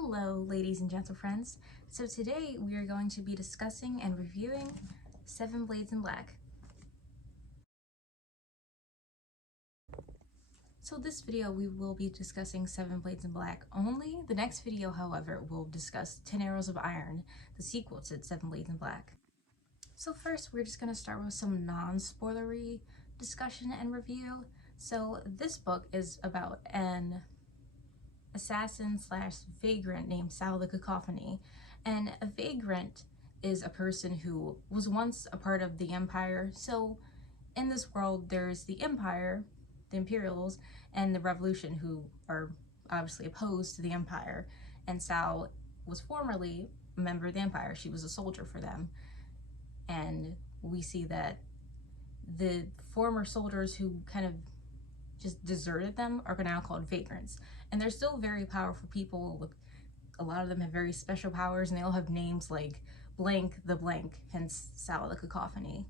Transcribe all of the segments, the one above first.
Hello, ladies and gentle friends. So today we are going to be discussing and reviewing Seven Blades in Black. So this video we will be discussing Seven Blades in Black only. The next video, however, will discuss 10 Arrows of Iron, the sequel to Seven Blades in Black. So first we're just going to start with some non-spoilery discussion and review. So this book is about an assassin slash vagrant named Sal the Cacophony, and a vagrant is a person who was once a part of the Empire. So in this world there's the Empire, the Imperials, and the Revolution, who are obviously opposed to the Empire, and Sal was formerly a member of the Empire. She was a soldier for them, and we see that the former soldiers who kind of just deserted them are now called vagrants, and they're still very powerful people. A lot of them have very special powers, and they all have names like blank the blank, hence Sal the Cacophony.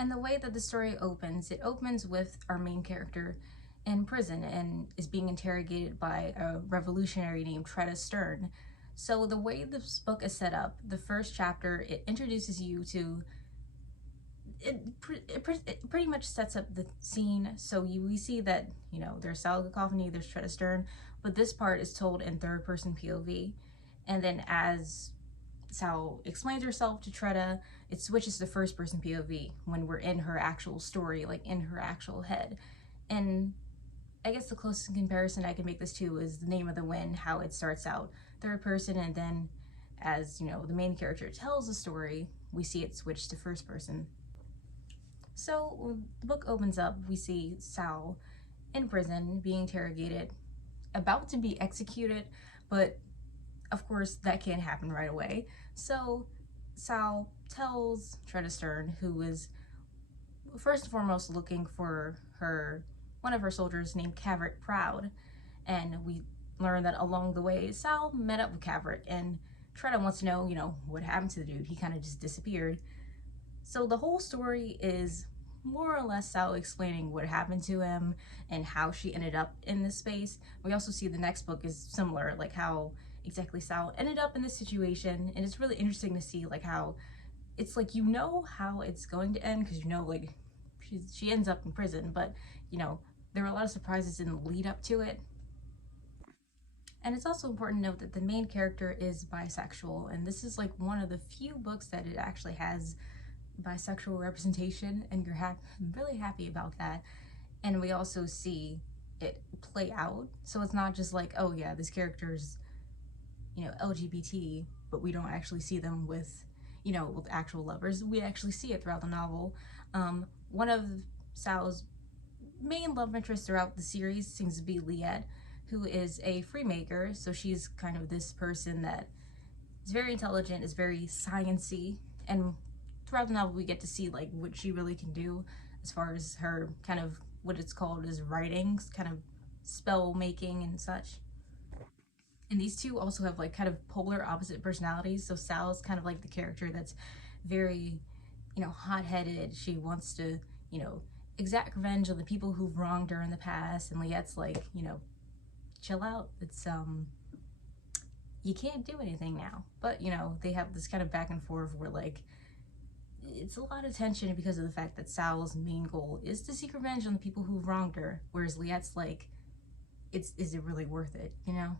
And the way that the story opens, it opens with our main character in prison and is being interrogated by a revolutionary named Tretta Stern. So the way this book is set up, the first chapter, it introduces you to it pretty much sets up the scene. So we see that, you know, there's Sal the Cacophony, there's Tretta Stern, but this part is told in third person POV. And then as Sal explains herself to Tretta, it switches to first person POV when we're in her actual story, like in her actual head. And I guess the closest comparison I can make this to is The Name of the Wind, how it starts out third person, and then as, you know, the main character tells the story, we see it switch to first person. So when the book opens up, we see Sal in prison being interrogated, about to be executed, but of course that can't happen right away. So Sal tells Tretta Stern, who is first and foremost looking for one of her soldiers named Caverick Proud, and we learn that along the way Sal met up with Caverick, and Tretta wants to know, you know, what happened to the dude. He kind of just disappeared. So the whole story is more or less Sal explaining what happened to him and how she ended up in this space. We also see the next book is similar, like how exactly Sal ended up in this situation, and it's really interesting to see like how it's like, you know, how it's going to end, because you know, like she ends up in prison, but you know, there were a lot of surprises in the lead up to it. And it's also important to note that the main character is bisexual, and this is like one of the few books that it actually has bisexual representation, and I'm really happy about that. And we also see it play out, so it's not just like, oh yeah, this character's, you know, LGBT, but we don't actually see them with, you know, with actual lovers. We actually see it throughout the novel. One of Sal's main love interests throughout the series seems to be Liette, who is a freemaker. So she's kind of this person that is very intelligent, is very sciencey, and throughout the novel we get to see like what she really can do as far as her kind of what it's called is writings, kind of spell making and such. And these two also have like kind of polar opposite personalities. So Sal's kind of like the character that's very, you know, hot-headed. She wants to, you know, exact revenge on the people who've wronged her in the past, and Liette's like, you know, chill out, it's you can't do anything now. But you know, they have this kind of back and forth where like it's a lot of tension because of the fact that Sal's main goal is to seek revenge on the people who've wronged her, whereas Liette's like, is it really worth it, you know?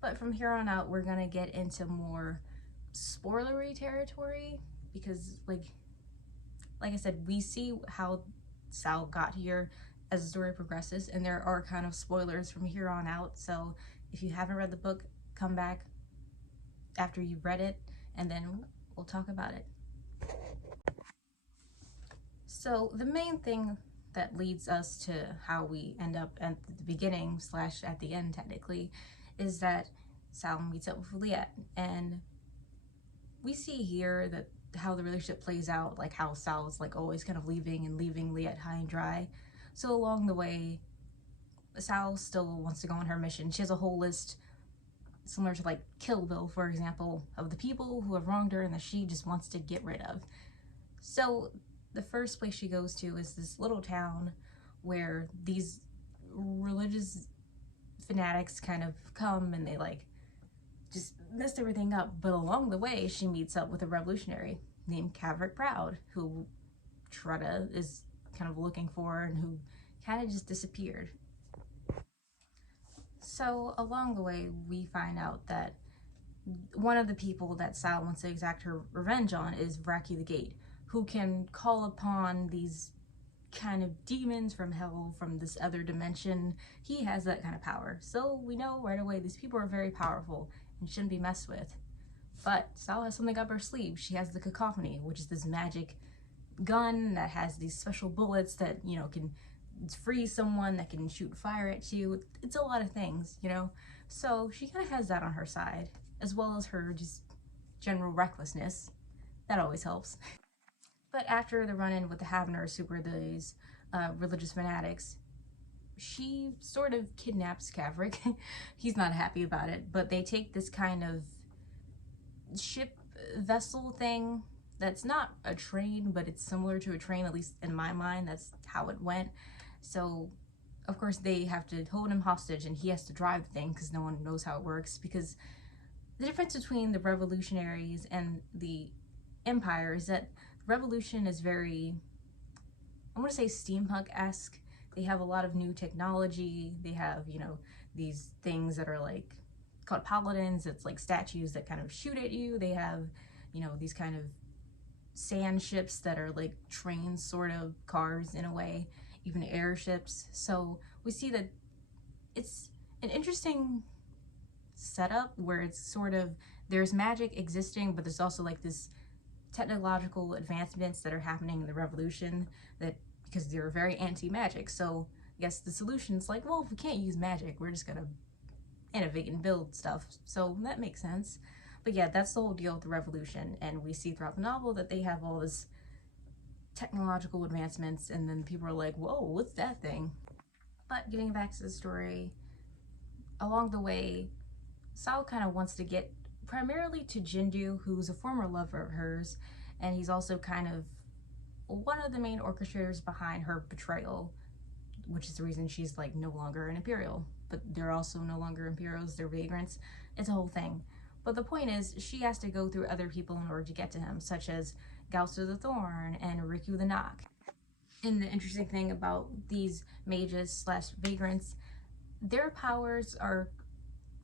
But from here on out, we're gonna get into more spoilery territory, because like I said, we see how Sal got here as the story progresses, and there are kind of spoilers from here on out. So if you haven't read the book, come back after you've read it, and then we'll talk about it. So the main thing that leads us to how we end up at the beginning slash at the end technically is that Sal meets up with Liette, and we see here that how the relationship plays out, like how Sal is like always kind of leaving Liette high and dry. So along the way, Sal still wants to go on her mission. She has a whole list similar to like Kill Bill, for example, of the people who have wronged her and that she just wants to get rid of. So the first place she goes to is this little town where these religious fanatics kind of come and they like just messed everything up. But along the way, she meets up with a revolutionary named Caverick Proud, who Tretta is kind of looking for and who kind of just disappeared. So along the way, we find out that one of the people that Sal wants to exact her revenge on is Vracky the Gate, who can call upon these kind of demons from hell, from this other dimension. He has that kind of power. So we know right away these people are very powerful and shouldn't be messed with. But Sal has something up her sleeve. She has the cacophony, which is this magic gun that has these special bullets that, you know, can freeze someone, that can shoot fire at you. It's a lot of things, you know? So she kind of has that on her side, as well as her just general recklessness. That always helps. But after the run-in with the Havners, who were these religious fanatics, she sort of kidnaps Caverick. He's not happy about it, but they take this kind of ship vessel thing that's not a train, but it's similar to a train, at least in my mind. That's how it went. So of course they have to hold him hostage and he has to drive the thing because no one knows how it works, because the difference between the revolutionaries and the Empire is that Revolution is very, I want to say steampunk-esque. They have a lot of new technology. They have, you know, these things that are like called paladins. It's like statues that kind of shoot at you. They have, you know, these kind of sand ships that are like trains, sort of cars in a way, even airships. So we see that it's an interesting setup where it's sort of, there's magic existing, but there's also like this technological advancements that are happening in the revolution, that because they're very anti-magic. So I guess the solution is like, well, if we can't use magic, we're just gonna innovate and build stuff. So that makes sense. But yeah, that's the whole deal with the revolution. And we see throughout the novel that they have all this technological advancements, and then people are like, whoa, what's that thing? But getting back to the story, along the way, Sal kind of wants to get primarily to Jindu, who's a former lover of hers, and he's also kind of one of the main orchestrators behind her betrayal, which is the reason she's like no longer an Imperial. But they're also no longer Imperials, they're vagrants. It's a whole thing. But the point is, she has to go through other people in order to get to him, such as Gauster the Thorn and Riku the Knock. And the interesting thing about these mages slash vagrants, their powers are,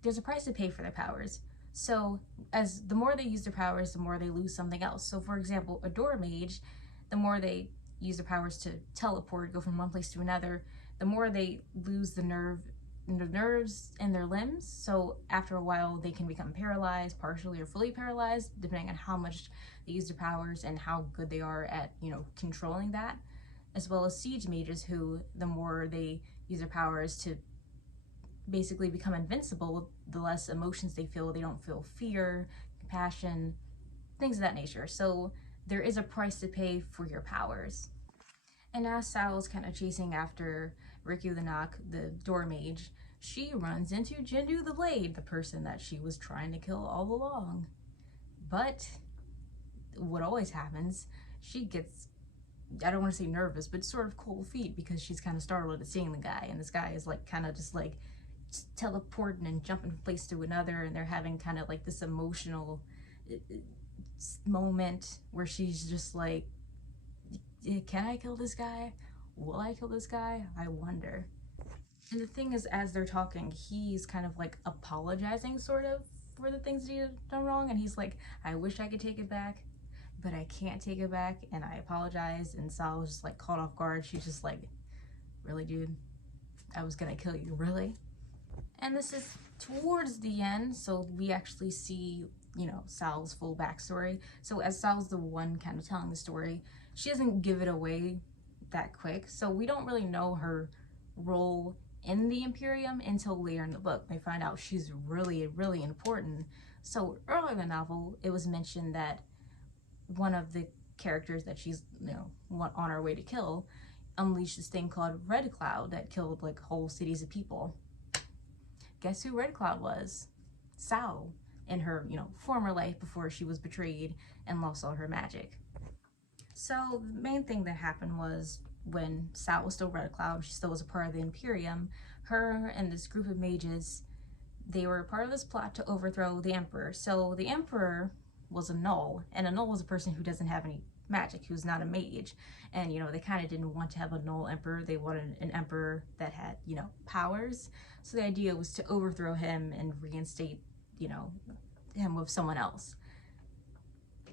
there's a price to pay for their powers. So as the more they use their powers, the more they lose something else. So for example, a door mage, the more they use their powers to teleport, go from one place to another, the more they lose the nerves in their limbs. So after a while, they can become paralyzed, partially or fully paralyzed, depending on how much they use their powers and how good they are at, you know, controlling that. As well as siege mages, who the more they use their powers to basically become invincible, the less emotions they feel. They don't feel fear, compassion, things of that nature. So there is a price to pay for your powers. And as Sal's kind of chasing after Riku the Knock, the door mage, she runs into Jindu the Blade, the person that she was trying to kill all along. But what always happens, she gets, I don't want to say nervous, but sort of cold feet, because she's kind of startled at seeing the guy, and this guy is like kind of just like teleporting and jumping from place to another, and they're having kind of like this emotional moment where she's just like, can I kill this guy? Will I kill this guy? I wonder. And the thing is, as they're talking, he's kind of like apologizing sort of for the things that he's done wrong, and he's like, I wish I could take it back, but I can't take it back, and I apologize. And Sal was just like caught off guard. She's just like, really, dude? I was gonna kill you, really? And this is towards the end, so we actually see, you know, Sal's full backstory. So as Sal's the one kind of telling the story, she doesn't give it away that quick. So we don't really know her role in the Imperium until later in the book. We find out she's really, really important. So earlier in the novel, it was mentioned that one of the characters that she's, you know, on her way to kill unleashed this thing called Red Cloud that killed like whole cities of people. Guess who Red Cloud was? Sal, in her, you know, former life before she was betrayed and lost all her magic. So the main thing that happened was when Sal was still Red Cloud, she still was a part of the Imperium, her and this group of mages, they were part of this plot to overthrow the Emperor. So the Emperor was a Null, and a Null was a person who doesn't have any magic, who's not a mage. And, you know, they kind of didn't want to have a Null Emperor. They wanted an Emperor that had, you know, powers. So the idea was to overthrow him and reinstate, you know, him with someone else.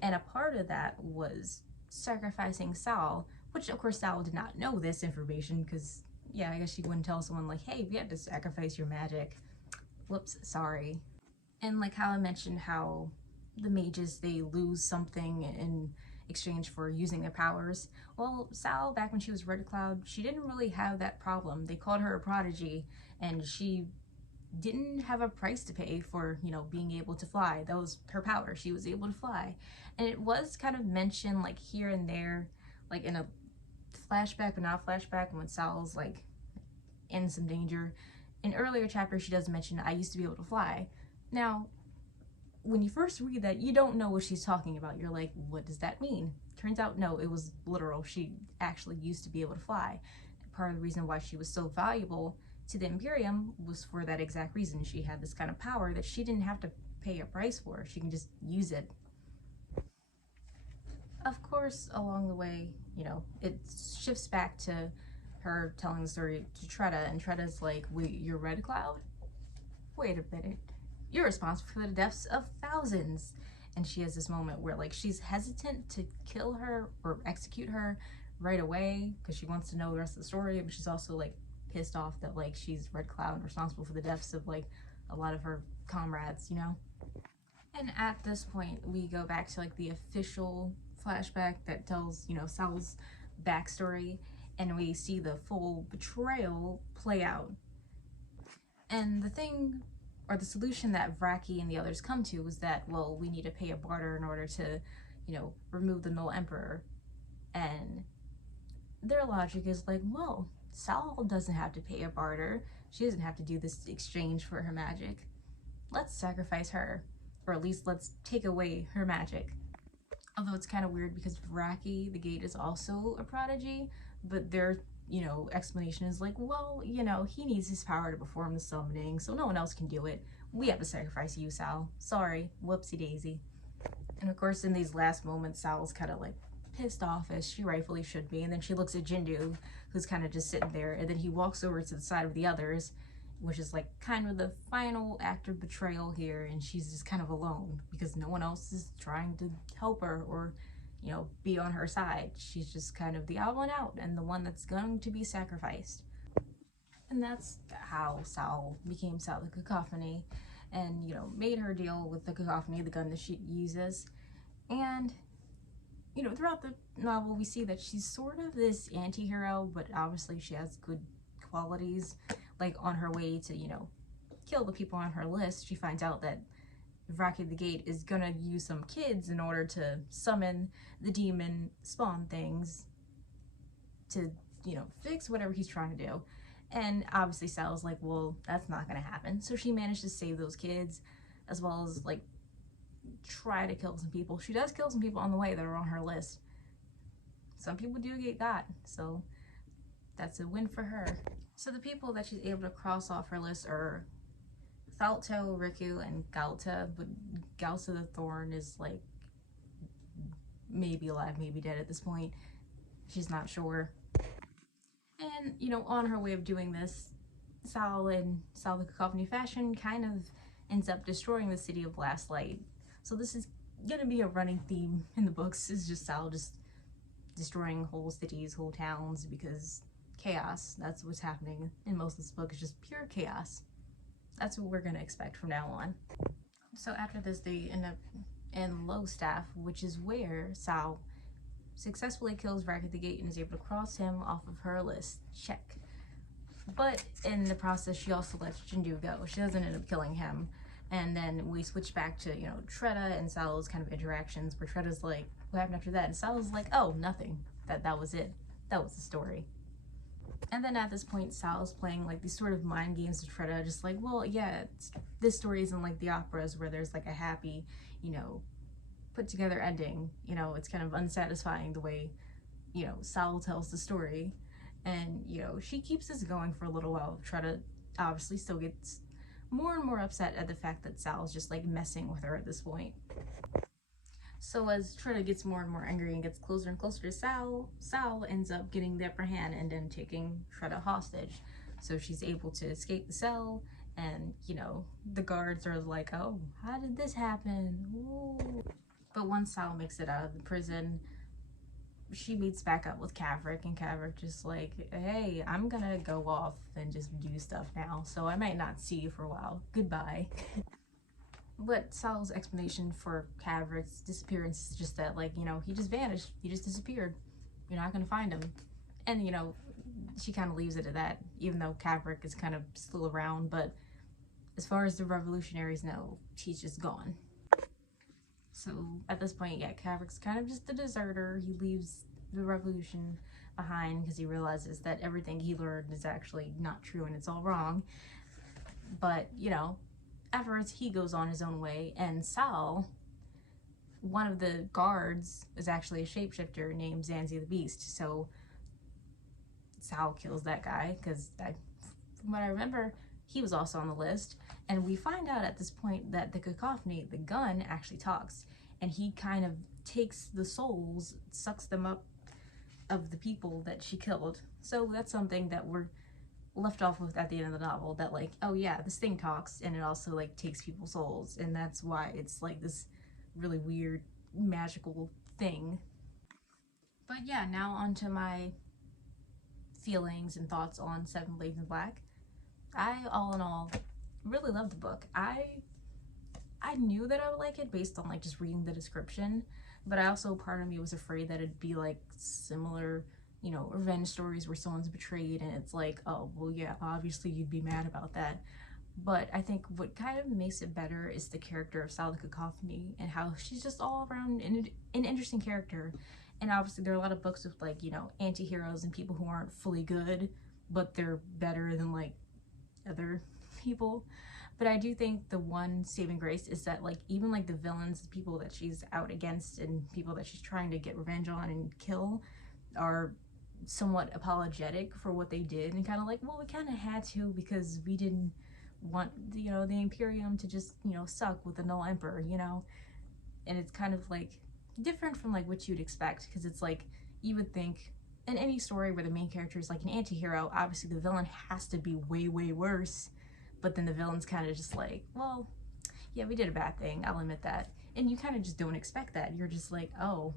And a part of that was sacrificing Sal, which of course Sal did not know this information because, yeah, I guess she wouldn't tell someone like, hey, we had to sacrifice your magic. Whoops, sorry. And like how I mentioned how the mages, they lose something in exchange for using their powers. Well, Sal, back when she was Red Cloud, she didn't really have that problem. They called her a prodigy, and she didn't have a price to pay for, you know, being able to fly. That was her power. She was able to fly. And it was kind of mentioned like here and there, like in a flashback, but not a flashback, when Sal's like in some danger. In earlier chapters, she does mention, I used to be able to fly. Now, when you first read that, you don't know what she's talking about. You're like, what does that mean? Turns out, no, it was literal. She actually used to be able to fly. Part of the reason why she was so valuable to the Imperium was for that exact reason. She had this kind of power that she didn't have to pay a price for. She can just use it. Of course, along the way, you know, it shifts back to her telling the story to Tretta, and Tretta's like, wait, you're Red Cloud? Wait a minute. You're responsible for the deaths of thousands. And she has this moment where like she's hesitant to kill her or execute her right away because she wants to know the rest of the story, but she's also like pissed off that like she's Red Cloud and responsible for the deaths of like a lot of her comrades, you know? And at this point, we go back to like the official flashback that tells, you know, Sal's backstory, and we see the full betrayal play out. And the thing, or the solution that Vraki and the others come to was that, well, we need to pay a barter in order to, you know, remove the Null Emperor. And their logic is like, well, Sal doesn't have to pay a barter. She doesn't have to do this exchange for her magic. Let's sacrifice her, or at least let's take away her magic. Although it's kind of weird because Vraki, the gate, is also a prodigy, but their, you know, explanation is like, well, you know, he needs his power to perform the summoning, so no one else can do it. We have to sacrifice you, Sal. Sorry, whoopsie daisy. And of course, in these last moments, Sal's kind of like pissed off, as she rightfully should be, and then she looks at Jindu, who's kind of just sitting there, and then he walks over to the side of the others, which is like kind of the final act of betrayal here, and she's just kind of alone because no one else is trying to help her or, you know, be on her side. She's just kind of the odd one out and the one that's going to be sacrificed. And that's how Sal became Sal the Cacophony, and, you know, made her deal with the Cacophony, the gun that she uses. And, you know, throughout the novel, we see that she's sort of this anti-hero, but obviously she has good qualities. Like on her way to, you know, kill the people on her list, she finds out that Vraki the Gate is gonna use some kids in order to summon the demon spawn things to, you know, fix whatever he's trying to do. And obviously Sal's like, well, that's not gonna happen. So she managed to save those kids, as well as like try to kill some people. She does kill some people on the way that are on her list. Some people do get got, so that's a win for her. So the people that she's able to cross off her list are Thalto, Riku, and Galta, but Galta the Thorn is like maybe alive, maybe dead at this point. She's not sure. And, you know, on her way of doing this, Sal, in Sal the Cacophony fashion, kind of ends up destroying the city of Last Light. So this is gonna be a running theme in the books, is just Sal just destroying whole cities, whole towns, because chaos. That's what's happening in most of this book, is just pure chaos. That's what we're gonna expect from now on. So after this, they end up in Lowstaff, which is where Sal successfully kills Vraki the Gate and is able to cross him off of her list. Check. But in the process, she also lets Jindu go. She doesn't end up killing him. And then we switch back to, you know, Tretta and Sal's kind of interactions, where Tretta's like, what happened after that? And Sal's like, oh, nothing. That was it. That was the story. And then at this point, Sal's playing like these sort of mind games with Tretta, just like, well, yeah, this story isn't like the operas where there's like a happy, you know, put together ending. You know, it's kind of unsatisfying the way Sal tells the story, and she keeps this going for a little while. Tretta obviously still gets more and more upset at the fact that Sal's just like messing with her at this point. So as Tretta gets more and more angry and gets closer and closer to Sal ends up getting the upper hand and then taking Tretta hostage. So she's able to escape the cell, and the guards are like, oh, how did this happen? Ooh. But once Sal makes it out of the prison, she meets back up with Kaverick, and Kaverick just like, hey, I'm gonna go off and just do stuff now, so I might not see you for a while. Goodbye. But Sal's explanation for Kaverick's disappearance is just that, like, he just vanished. He just disappeared. You're not gonna find him. And, she kind of leaves it at that, even though Kaverick is kind of still around. But as far as the revolutionaries know, he's just gone. So at this point, yeah, Kaverick's kind of just a deserter. He leaves the revolution behind because he realizes that everything he learned is actually not true and it's all wrong. But, afterwards he goes on his own way, and Sal, one of the guards, is actually a shapeshifter named Zanzi the Beast. So Sal kills that guy because, from what I remember, he was also on the list. And we find out at this point that the cacophony, the gun, actually talks, and he kind of takes the souls, sucks them up of the people that she killed. So that's something that we're left off with at the end of the novel, that like, oh yeah, this thing talks, and it also like takes people's souls, and that's why it's like this really weird magical thing. But yeah, now onto my feelings and thoughts on Seven Blades in Black. I, all in all, really loved the book. I knew that I would like it based on like just reading the description, but I also, part of me was afraid that it'd be like similar, revenge stories where someone's betrayed and it's like, oh, well, yeah, obviously you'd be mad about that. But I think what kind of makes it better is the character of Sal the Cacophony, and how she's just all around an interesting character. And obviously there are a lot of books with like, anti-heroes and people who aren't fully good, but they're better than like other people. But I do think the one saving grace is that like even like the villains, the people that she's out against and people that she's trying to get revenge on and kill, are somewhat apologetic for what they did, and kind of like, well, we kind of had to because we didn't want the Imperium to just suck with the null emperor, and it's kind of like different from like what you'd expect, because it's like you would think in any story where the main character is like an anti-hero, obviously the villain has to be way worse, but then the villain's kind of just like, well, yeah, we did a bad thing, I'll admit that, and you kind of just don't expect that. You're just like, oh,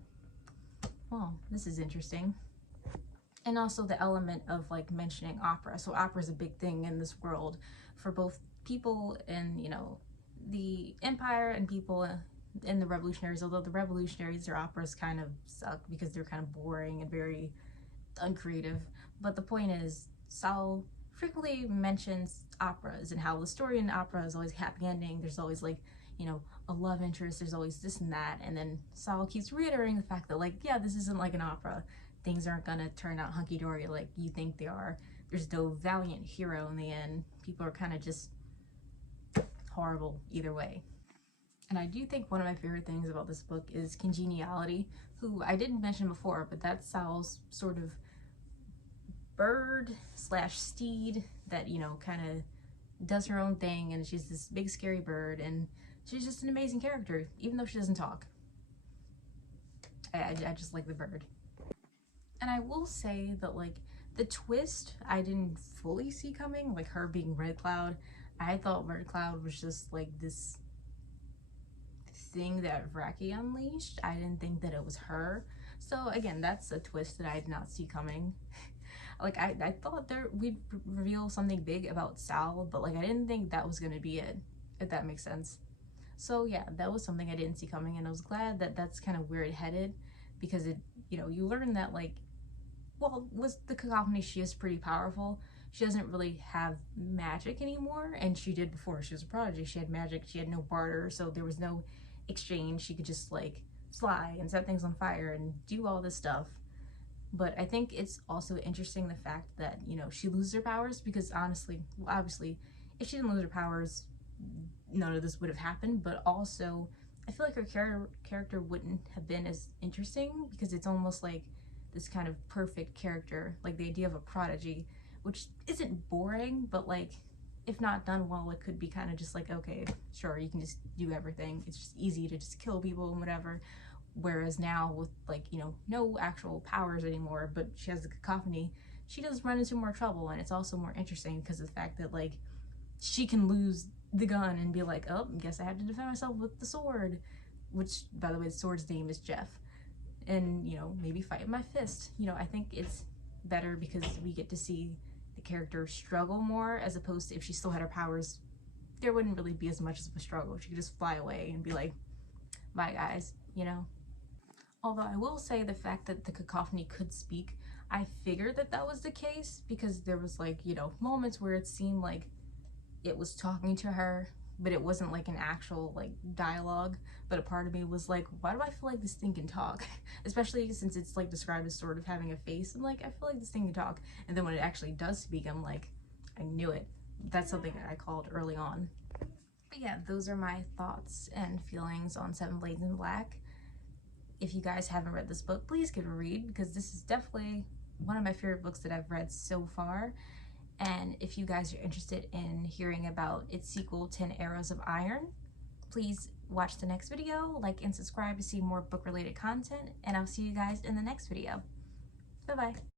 well, this is interesting. And also the element of like mentioning opera. So opera is a big thing in this world for both people in the Empire and people in the revolutionaries, although the revolutionaries, their operas kind of suck because they're kind of boring and very uncreative. But the point is, Sal frequently mentions operas and how the story in opera is always a happy ending. There's always like a love interest, there's always this and that, and then Sal keeps reiterating the fact that like, yeah, this isn't like an opera, things aren't gonna turn out hunky-dory like you think they are. There's no valiant hero in the end. People are kind of just horrible either way. And I do think one of my favorite things about this book is Congeniality, who I didn't mention before, but that's Sal's sort of bird slash steed that kind of does her own thing, and she's this big scary bird, and she's just an amazing character even though she doesn't talk. I just like the bird. And I will say that like the twist I didn't fully see coming, like her being Red Cloud. I thought Red Cloud was just like this thing that Raki unleashed. I didn't think that it was her. So again, that's a twist that I did not see coming. Like I thought we'd reveal something big about Sal, but like I didn't think that was gonna be it, if that makes sense. So yeah, that was something I didn't see coming, and I was glad that that's kind of where it headed, because it, you learn that like, well, with the Cacophony, she is pretty powerful. She doesn't really have magic anymore, and she did before. She was a prodigy. She had magic. She had no barter, so there was no exchange. She could just like fly and set things on fire and do all this stuff. But I think it's also interesting the fact that she loses her powers, because honestly, well, obviously, if she didn't lose her powers, none of this would have happened. But also, I feel like her character wouldn't have been as interesting, because it's almost like this kind of perfect character, like the idea of a prodigy, which isn't boring, but like if not done well, it could be kind of just like, okay, sure, you can just do everything. It's just easy to just kill people and whatever. Whereas now with like, you know, no actual powers anymore, but she has the cacophony, she does run into more trouble. And it's also more interesting because of the fact that like she can lose the gun and be like, oh, I guess I have to defend myself with the sword, which by the way, the sword's name is Jeff. And, you know, maybe fight with my fist. You know, I think it's better because we get to see the character struggle more, as opposed to if she still had her powers, there wouldn't really be as much of a struggle. She could just fly away and be like, bye guys, you know? Although I will say the fact that the cacophony could speak, I figured that that was the case because there was like, you know, moments where it seemed like it was talking to her, but it wasn't like an actual like dialogue. But a part of me was like, why do I feel like this thing can talk? Especially since it's like described as sort of having a face. I'm like, I feel like this thing can talk. And then when it actually does speak, I'm like, I knew it. That's something that I called early on. But yeah, those are my thoughts and feelings on Seven Blades in Black. If you guys haven't read this book, please give it a read because this is definitely one of my favorite books that I've read so far. And if you guys are interested in hearing about its sequel, 10 Arrows of Iron, please watch the next video, like and subscribe to see more book-related content, and I'll see you guys in the next video. Bye-bye.